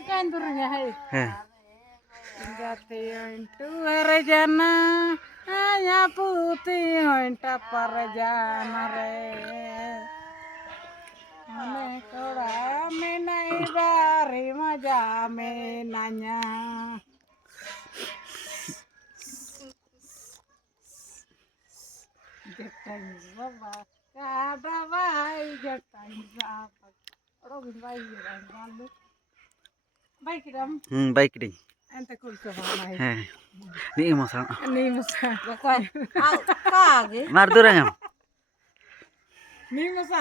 kan turunnya hai. হ্যাঁ Jati itu rejana hanya putih hointa parjana re. Ane koda menai bari maja menanya. Jatang baba kada bai jatang baba. Orang bai orang malu. Baik dam. Bike রে Ente kulto bamai. হ্যাঁ নি মশা Ni musa. Bakal. Kage. মার দূরে game Ni musa.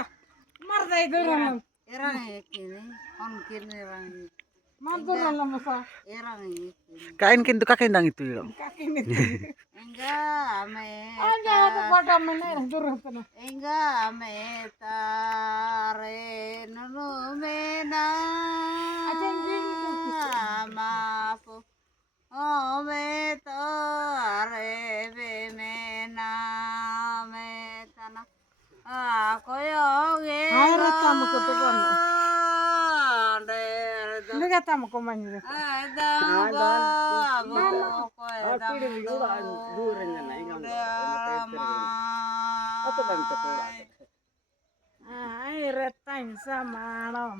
Mar dai dorong. Erang kini. On kini erang. Mar dorong la musa. Erang ini. কাইন কিন্তু কাকেন দাং itu yo Kaki ni. Enggak ame. Anja tu pada mana dorong sana. Enggak ame tare nunu mena. Ajen din tu. Mafu. Ome tare be mena metana. Aku yang Hai rata mo ko to kono. Ni kata mo ko manyo. Ai rata sama nom.